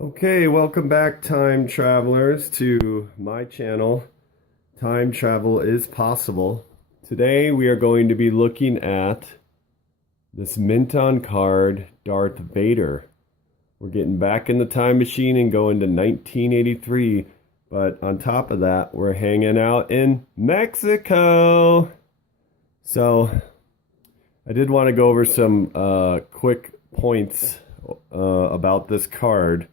Okay, welcome back, time travelers, to my channel. Time travel is possible. Today we are going to be looking at this mint on card, Darth Vader. We're getting back in the time machine and going to 1983, but on top of that, we're hanging out in Mexico. So I did want to go over some quick points about this card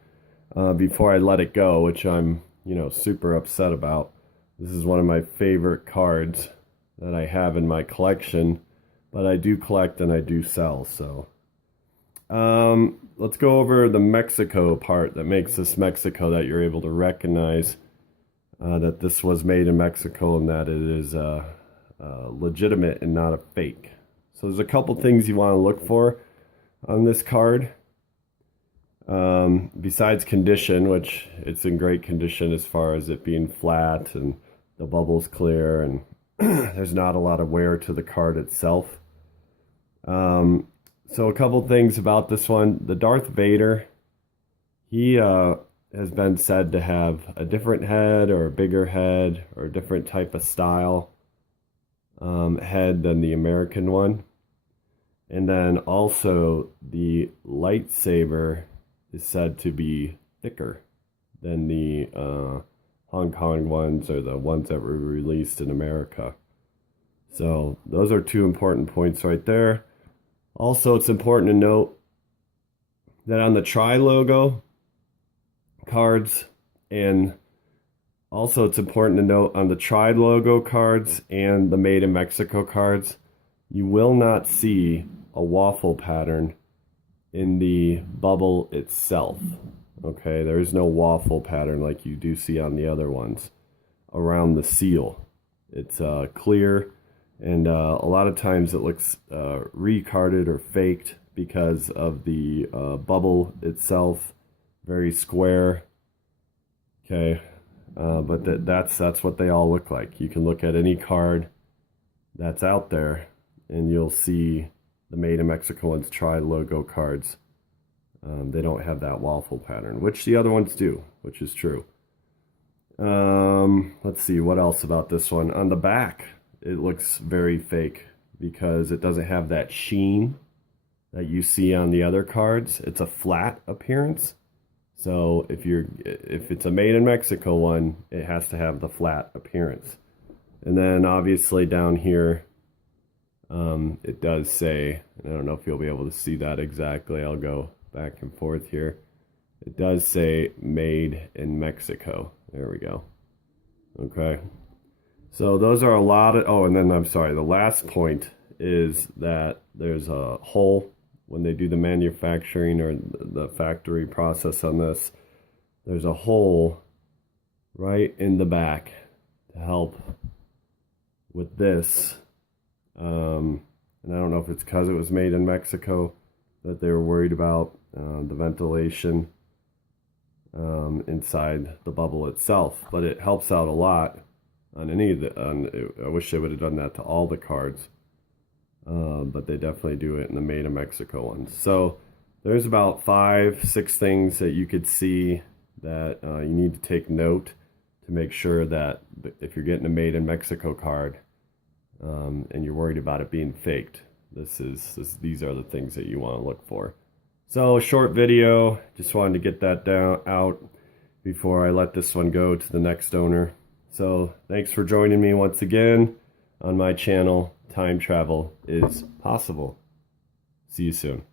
before I let it go, which I'm, super upset about. This is one of my favorite cards that I have in my collection, but I do collect and I do sell. So let's go over the Mexico part that makes this Mexico, that you're able to recognize that this was made in Mexico and that it is legitimate and not a fake. So there's a couple things you want to look for on this card. Besides condition, which it's in great condition as far as it being flat and the bubbles clear, and there's not a lot of wear to the card itself. So a couple things about this one. The Darth Vader, he has been said to have a different head or a bigger head or a different type of style head than the American one. And then also the lightsaber is said to be thicker than the Hong Kong ones or the ones that were released in America. So those are two important points right there. Also, it's important to note that on the Tri-logo cards, and also it's important to note on the Tri-logo cards and the Made in Mexico cards, you will not see a waffle pattern in the bubble itself. Okay, there is no waffle pattern like you do see on the other ones around the seal. It's clear, and a lot of times it looks recarded or faked because of the bubble itself, very square. Okay, but that's what they all look like. You can look at any card that's out there and you'll see the Made in Mexico ones, Tri-logo cards. They don't have that waffle pattern, which the other ones do, which is true. Let's see, what else about this one? On the back, it looks very fake because it doesn't have that sheen that you see on the other cards. It's a flat appearance. So if it's a Made in Mexico one, it has to have the flat appearance. And then obviously down here, it does say, and I don't know if you'll be able to see that exactly. I'll go back and forth here. It does say Made in Mexico. There we go. Okay. So those are a lot of, oh, and then I'm sorry, the last point is that there's a hole when they do the manufacturing or the factory process on this. There's a hole right in the back to help with this. And I don't know if it's because it was made in Mexico that they were worried about the ventilation inside the bubble itself, but it helps out a lot on any of the. I wish they would have done that to all the cards, but they definitely do it in the Made in Mexico ones. So there's about 5-6 things that you could see that you need to take note to make sure that if you're getting a Made in Mexico card, and you're worried about it being faked, these are the things that you want to look for. So a short video, just wanted to get that out before I let this one go to the next owner. So thanks for joining me once again on my channel. Time travel is possible. See you soon.